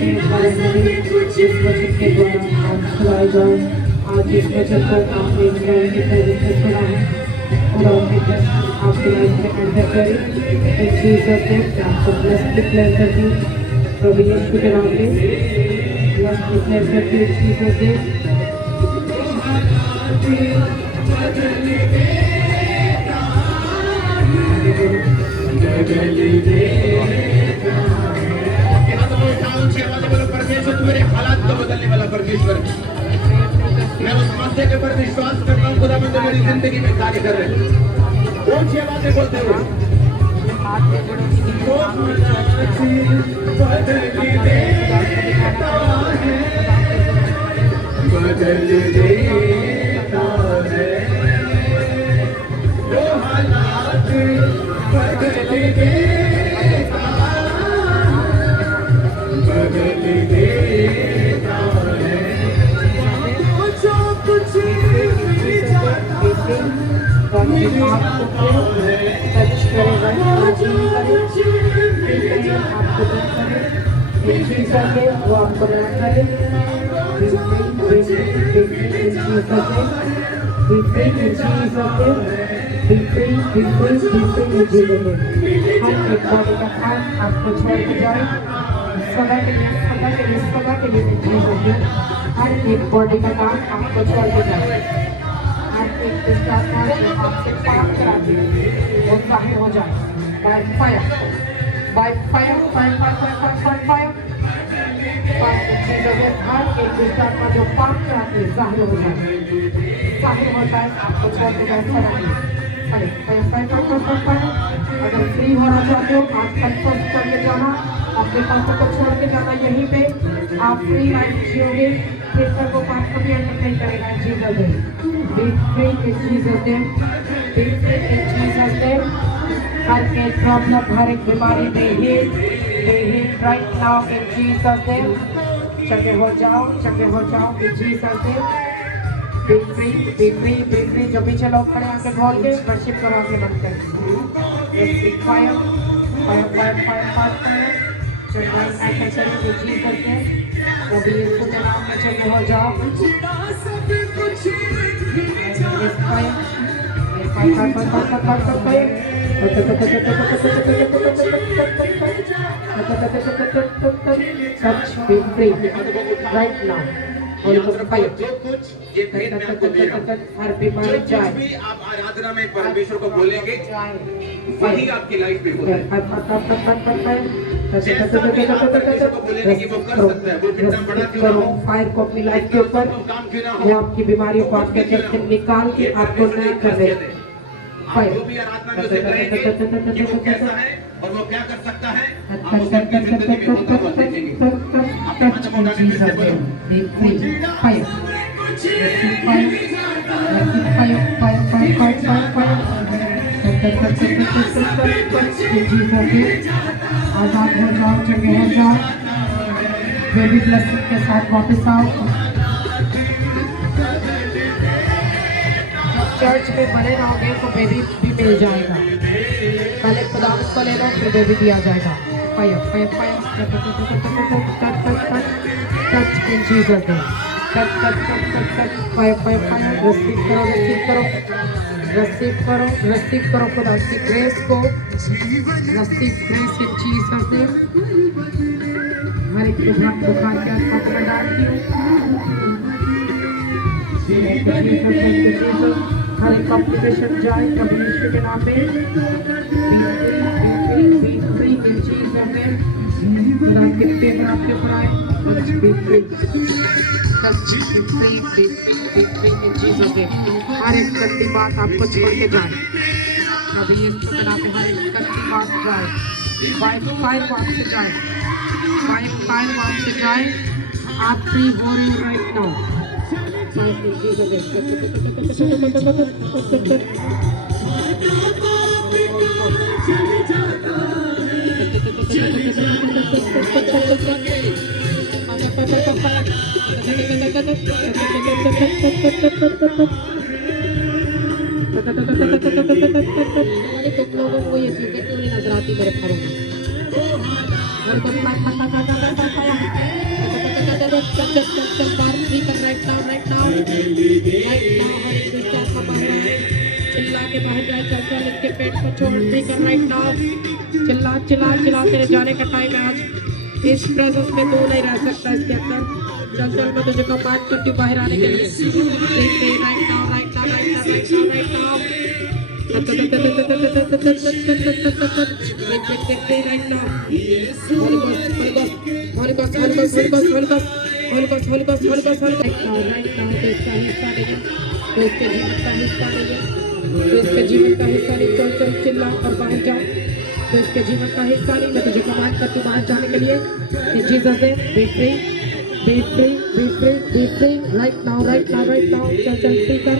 के हमारे नबी इस वचन के द्वारा आज चलाए जाए। आज इस वचन को आपने इस्राएल के तरीके से सुना है और आपने आपके लाइफ में एंटर करी। इन जीसस ने आपको ब्लेस डिक्लेयर करती हूँ प्रभु यीशु के नाम में ब्लेस डिक्लेयर करती हूँ जीसस ने। परमेश्वर तू मेरे हालात को बदलने वाला परमेश्वर, मैं उस वास्ते के ऊपर विश्वास करता हूँ। खुदा बंद मेरी जिंदगी में कार्य कर रहे हैं। कौन सी बातें बोलते हुए बदल देता है वो हालात बदल देता, बदल देता है जो कुछ मिल जाता टच करेगा वो आपको करे आपको छोड़ के जाए सदा के लिए, सदा के लिए, सदा के लिए हर एक बॉडी का काम आपको छोड़ के जाए। हर एक दुष्टात्मा जो आपसे काम कराती है वो जाहिर हो जाए by fire, by fire, fire, fire, fire, fire, fire. हर एक दुष्टात्मा जो काम कराती है जाहिर हो जाए, जाहिर हो जाए। आपको छोड़ के जाए सदा के लिए। अगर फ्री होना चाहते हो आप कंफर्म करके जाना, अपने पापों को छोड़ के जाना। यहीं पे आप फ्री लाइफ जियोगे, फिर तक वो पाप कभी अंतर नहीं करेगा। Jesus name, be free in Jesus name, be free in Jesus name. हर एक प्रॉब्लम, हर एक बीमारी में ही right now in Jesus name. चंगे हो जाओ, चंगे हो जाओ in Jesus name. Be free, be free, be free. जो पीछे लोग खड़े आके बोल के वर्शिप करो, आगे बंद कर। Fire, fire, fire, fire, fire, fire. चढ़ाई ऐसा करेंगे जीसस नेम। प्रभु यीशु के नाम में चंगे हो जाओ। Fire, fire, fire, fire, fire. Touch, be free right now. जो कुछ ये भेद मैं आपको दे रहा हूँ, हर बीमारी जाए, भी आप आराधना में परमेश्वर को बोलेंगे वही आपकी लाइफ में होता है। परमेश्वर को बोलेंगे कि वो कर सकता है, वो कितना बड़ा क्यों ना हो, फायर को अपनी लाइफ के ऊपर काम क्यों ना वो हो, आपकी बीमारियों को आपके अंदर से निकाल के आपको नया कर दे। आप जो भी आराधना में उसे कहेंगे कि वो कैसा है और वो क्या कर सकता है, आप उसे अपनी जिंदगी में होता हुआ देखेंगे। आजाद हो जाओ, जगह हो जाओ, बेबी ब्लेसिंग के साथ वापस आओ। चर्च में बने रहोगे तो बेबी भी मिल जाएगा। पहले खुदा को ले लो, फिर बेबी दिया जाएगा। Fire, fire, fire, touch in Jesus name, touch, touch, touch, touch, touch, fire, fire, fire. Receive करो, रिसीव करो, रिसीव करो, रिसीव करो खुदा की ग्रेस को, receive grace in Jesus name. हर एक विभाग बुखार के हाथ में डालती हूँ। हर एक कॉम्प्लिकेशन जाए प्रभु यीशु के नाम में। Be free in Jesus name. खुदा के पेपर आपके ऊपर आए, be free, touch, be free, be free in Jesus name. हर एक गंदी बात आपको छोड़ के जाए प्रभु यीशु के नाम में। हर एक गंदी बात जाए, बाय फायर वहाँ से जाए, बाय फायर वहाँ से जाए। आप फ्री हो रहे हो राइट नाउ। तुम लोगों को ये चीजें क्यों नहीं नजर आती मेरे घरों में? Holy Ghost fire, fire, fire, fire, fire, fire, fire. चल बाहर निकल right now, right now, हरे दुष्ट आत्मा बाहर आए, चिल्ला के बाहर जाए, चल चल इसके पेट को छोड़ निकल right now, चिल्ला चिल्ला चिल्ला, तेरे जाने का टाइम है आज, इस प्रेजेंस में तू नहीं रह सकता इसके अंदर, चल चल मैं तुझे कमांड करती हूँ बाहर आने के लिए, right now, right now, right now, right now, right now, right now, Holy Ghost, Holy Ghost, Holy Ghost, Holy Ghost, Holy Ghost, Holy Ghost, Holy Ghost, Holy Ghost, right now, तो इसका हिस्सा नहीं है, तो इसके जीवन का हिस्सा नहीं है, तो इसके जीवन का हिस्सा नहीं, चल चल चिल्ला और बाहर जाओ, तो इसके जीवन का हिस्सा नहीं, मैं तुझे कमांड करती हूँ बाहर जाने के लिए, in Jesus name, be free, be free, be free, be free, right now, right now, right now, चल चल free कर,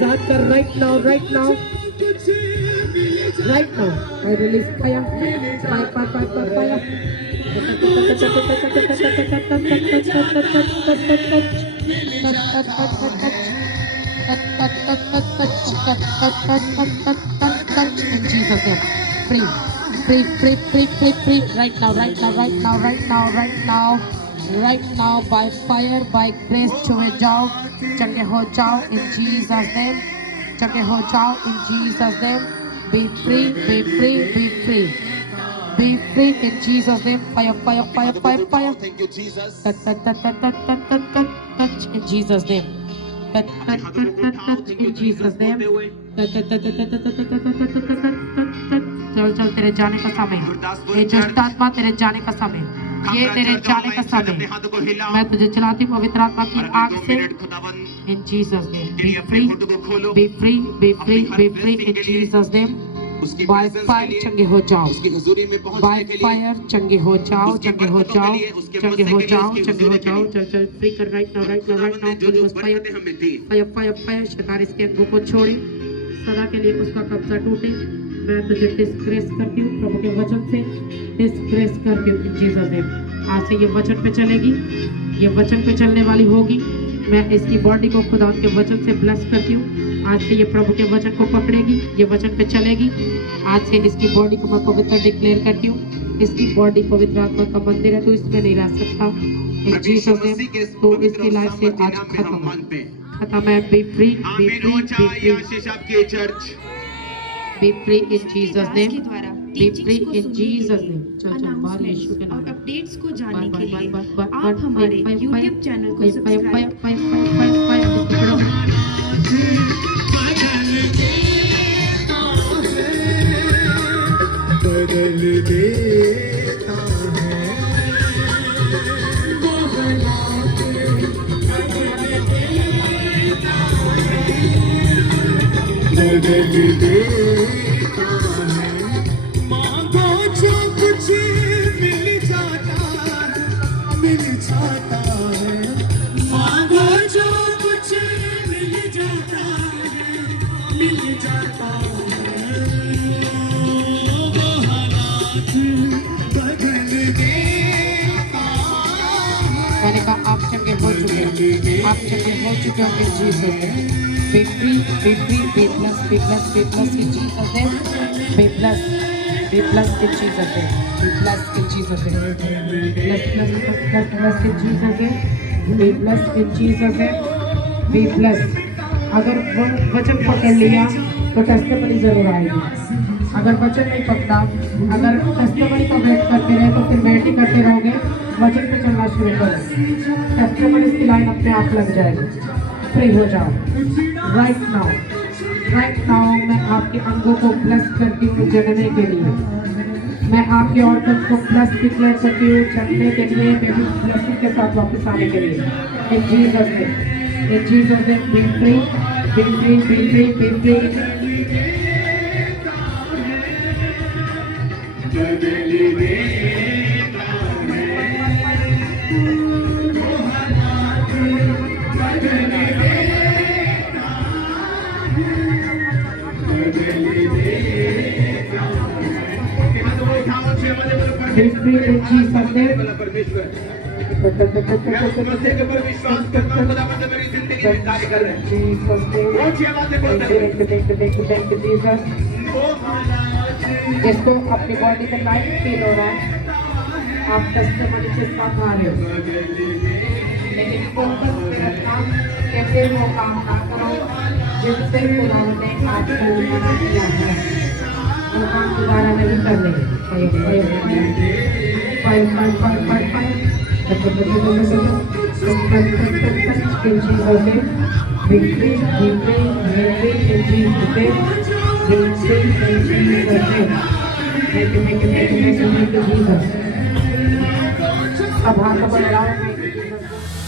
जाग कर right now, right now, right now, I release fire, fire, fire, fire, fire, fire. In Jesus' name, free, free, free, free, free, free, right now, right now, right now, right now, right now, right now, by fire, by grace, छुए जाओ, चंगे हो जाओ, in Jesus' name, चंगे हो जाओ, in Jesus' name, be free, be free, be free. Be free in Jesus' name. Fire, fire, fire, fire, fire. Thank you, Jesus. Touch, touch, touch, touch, touch, touch, touch, touch in Jesus' name. Touch, touch, touch, touch, touch in Jesus' name. Touch, touch, touch, touch, touch, touch, touch, touch, touch, touch, touch. चल चल तेरे जाने का समय, ये दुष्ट आत्मा तेरे जाने का समय, ये तेरे जाने का समय, मैं तुझे चलाती हूँ पवित्र आत्मा की आग से, in Jesus' name. Be free, be free, be free, be free in Jesus' name. By fire चंगे हो जाओ, by fire चंगे हो जाओ, चंगे हो जाओ, चंगे हो जाओ, चंगे हो जाओ, चल चल फ्री कर right now, right now, right now, Holy Ghost fire, fire, fire, fire, शैतान इसके अंगों को छोड़े, सदा के लिए उसका कब्जा टूटे, मैं तुझे डिस्ग्रेस करती हूँ प्रभु के वचन से, डिस्ग्रेस करती हूँ in Jesus name. आज से ये वचन पे चलेगी, ये वचन पे चलने वाली होगी, मैं इसकी बॉडी को खुदा के वचन से ब्लेस करती हूँ, आज से ये प्रभु के वचन को पकड़ेगी, ये वचन पे चलेगी, आज से इसकी बॉडी को मैं पवित्र डिक्लेयर करती हूँ, इसकी बॉडी पवित्र आत्मा का मंदिर है, तो इसमें नहीं रह सकता, इस जीसस नेम, तो इसकी लाइफ से आज खत्म है, B free, be free, be free, be free in Jesus name, be free in Jesus name, चल चल बाहर यीशु के नाम, और अपडेट्स को जानने के लिए आप आप हमारे YouTube चैनल को सब्सक्राइब बदल देता है वो हालात, बदल देता है, मांगो जो कुछ मिल जाता है, मिल जाता है, मांगो जो कुछ मिल जाता है, मिल जाता है, मैंने कहा आप चंगे हो चुके हैं, आप चंगे हो चुके हो in Jesus name. Be free, be free, be blessed, be blessed, be blessed in Jesus name. Be blessed in Jesus name. Be blessed in Jesus name. Bless in Jesus name. Be blessed in Jesus name. Be blessed. अगर वो वचन पकड़ लिया तो testimony जरूर आएगी, अगर वचन नहीं पकड़ा, अगर टेस्टिमनी का वेट करते रहे तो फिर वेट ही करते रहोगे, वचन पे चलना शुरू करो, टेस्टिमनी की लाइन अपने आप लग जाएगी, फ्री हो जाओ राइट नाउ मैं आपके अंगों को ब्लेस करती हूँ जगने के लिए, मैं आपके ऑर्गन को ब्लेस डिक्लेयर करती हूँ जगने के लिए, बेबी ब्लेसिंग के साथ वापस आने के लिए, इन Jesus name, be free, be free, be free, be free. Be free in Jesus' name. समस्या के ऊपर विश्वास करता हूँ, खुदा बंदे मेरी जिंदगी में कार्य कर रहे हैं, ऊंची आवाज से बोलते हैं, जिसको अपनी बॉडी में लाइट फील हो रहा है, आप टेस्टिमनी के साथ आ रहे हो, लेकिन फोकस पे रखना कि फिर वो काम ना करो जिससे खुदावंद ने आपको मना किया है, वो काम दोबारा नहीं करने। In Jesus' name, victory, victory, victory in Jesus' name, victory in Jesus' name. Make it, Jesus. अब हाथ बढ़ाओ, make it, Jesus.